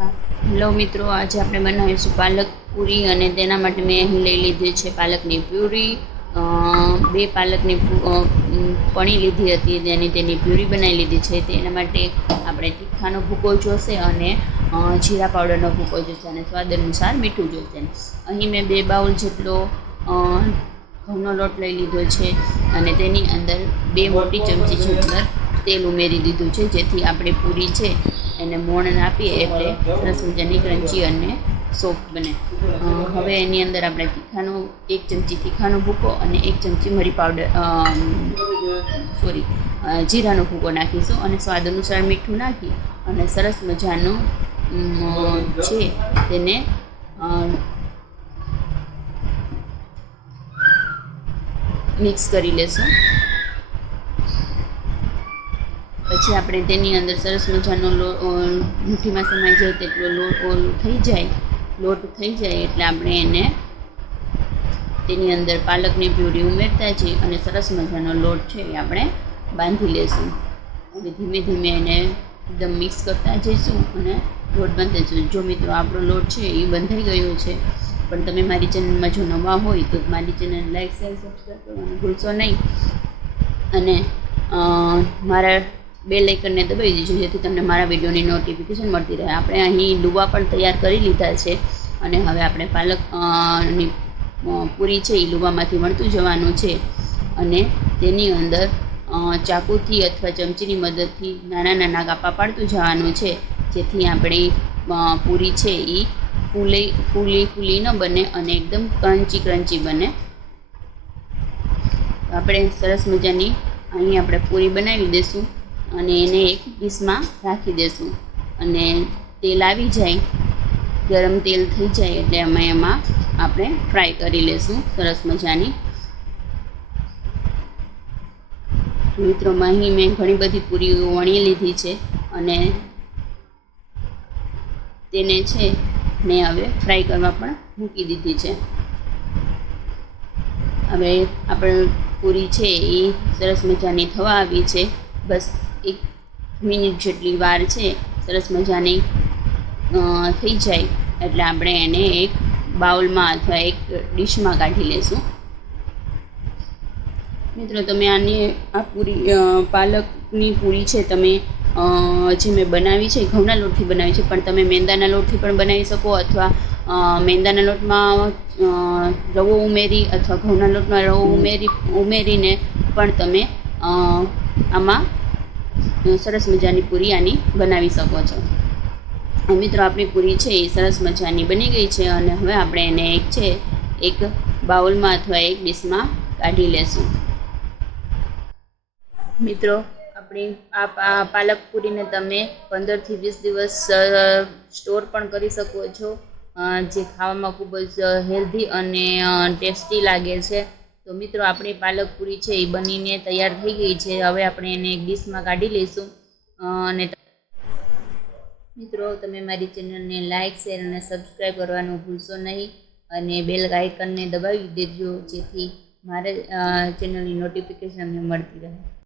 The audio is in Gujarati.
હેલો મિત્રો, આજે આપણે બનાવીશું પાલક પૂરી અને તેના માટે મેં અહીં લઈ લીધી છે પાલકની પ્યુરી. બે પાલકની પણી લીધી હતી, તેની તેની પ્યુરી બનાવી લીધી છે. તેના માટે આપણે તીખાનો ભૂકો જોશે અને જીરા પાવડરનો ભૂકો જોશે અને સ્વાદ અનુસાર મીઠું જોશે. અહીં મેં બે બાઉલ જેટલો ઘઉંનો લોટ લઈ લીધો છે અને તેની અંદર બે મોટી ચમચી જેટલું તેલ ઉમેરી દીધું છે, જેથી આપણે પૂરી છે એને મોણ આપીએ એટલે સરસ મજાની ક્રંચી અને સોફ્ટ બને. હવે એની અંદર આપણે તીખાનો એક ચમચી તીખાનો ભૂકો અને એક ચમચી મરી પાવડર સોરી જીરાનો ભૂકો નાખીશું અને સ્વાદ અનુસાર મીઠું નાખી અને સરસ મજાનું છે તેને મિક્સ કરી લેશું. પછી આપણે તેની અંદર સરસ મજાનો લો મુઠ્ઠીમાં સમાઈ જાય તેટલો લોટ ઓલું થઈ જાય, લોટ થઈ જાય એટલે આપણે એને તેની અંદર પાલકની પ્યુરી ઉમેરતા જઈએ અને સરસ મજાનો લોટ છે એ આપણે બાંધી લેશું. અને ધીમે ધીમે એને એકદમ મિક્સ કરતા જઈશું અને લોટ બાંધતા જઈશું જો મિત્રો આપણો લોટ છે એ બંધાઈ ગયો છે, પણ તમે મારી ચેનલમાં જો નવા હોય તો મારી ચેનલ લાઈક, શેર, સબસ્ક્રાઈબ કરવાનું ભૂલશો નહીં. અને મારા બે લાઇકનને દબાવી દીજો જેથી તમને મારા વિડીયોની નોટિફિકેશન મળતી રહે. આપણે અહીં ડુબા પણ તૈયાર કરી લીધા છે અને હવે આપણે પાલકની પૂરી છે એ ડુબામાંથી વળતું જવાનું છે. અને તેની અંદર ચાકુથી અથવા ચમચીની મદદથી નાના નાના કાપા પાડતું જવાનું છે. જેથી આપણી પૂરી છે એ ફૂલી ફૂલી ફૂલી ન બને અને એકદમ ક્રંચી ક્રંચી બને. આપણે સરસ મજાની અહીં આપણે પૂરી બનાવી દઈશું. અને એને એક ડીશમાં રાખી દઈશું અને તેલ આવી જાય, ગરમ તેલ થઈ જાય એટલે અમે એમાં આપણે ફ્રાય કરી લેશું. સરસ મજાની. મિત્રો અહીં મેં ઘણી બધી પૂરીઓ વણી લીધી છે અને તેને છે મેં હવે ફ્રાય કરવા પણ મૂકી દીધી છે. હવે આપણે પૂરી છે એ સરસ મજાની થવા આવી છે. બસ એક મિનિટ જેટલી વાર છે સરસ મજાની થઈ જાય. એટલે આપણે એને એક બાઉલમાં અથવા એક ડીશમાં કાઢી લેશું. મિત્રો તમે આની આ પૂરી પાલકની પૂરી છે તમે જે મેં બનાવી છે ઘઉંના લોટથી બનાવી છે પણ તમે મેંદાના લોટથી પણ બનાવી શકો અથવા મેંદાના લોટમાં રવો ઉમેરી અથવા ઘઉંના લોટમાં રવો ઉમેરી ઉમેરીને પણ તમે આમાં સરસ મજાની પૂરી આની બનાવી શકો છો. મિત્રો, આપણી પૂરી છે એ સરસ મજાની બની ગઈ છે અને હવે આપણે એને એક છે, એક બાઉલમાં અથવા એક ડીશમાં કાઢી લેશું. મિત્રો, આપણી આ પાલક પૂરીને તમે પંદરથી વીસ દિવસ સ્ટોર પણ કરી શકો છો. જે ખાવામાં ખૂબ જ હેલ્ધી અને ટેસ્ટી લાગે છે. તો મિત્રો, આપણી પાલક પૂરી છે એ બનીને તૈયાર થઈ ગઈ છે. હવે આપણે એને એક ડીશમાં કાઢી લઈશું. અને મિત્રો, તમે મારી ચેનલને લાઇક શેર અને સબસ્ક્રાઈબ કરવાનું ભૂલશો નહીં. અને બેલ આઇકનને દબાવી દેજો, જેથી મારે ચેનલની નોટિફિકેશન અમને મળતી રહે.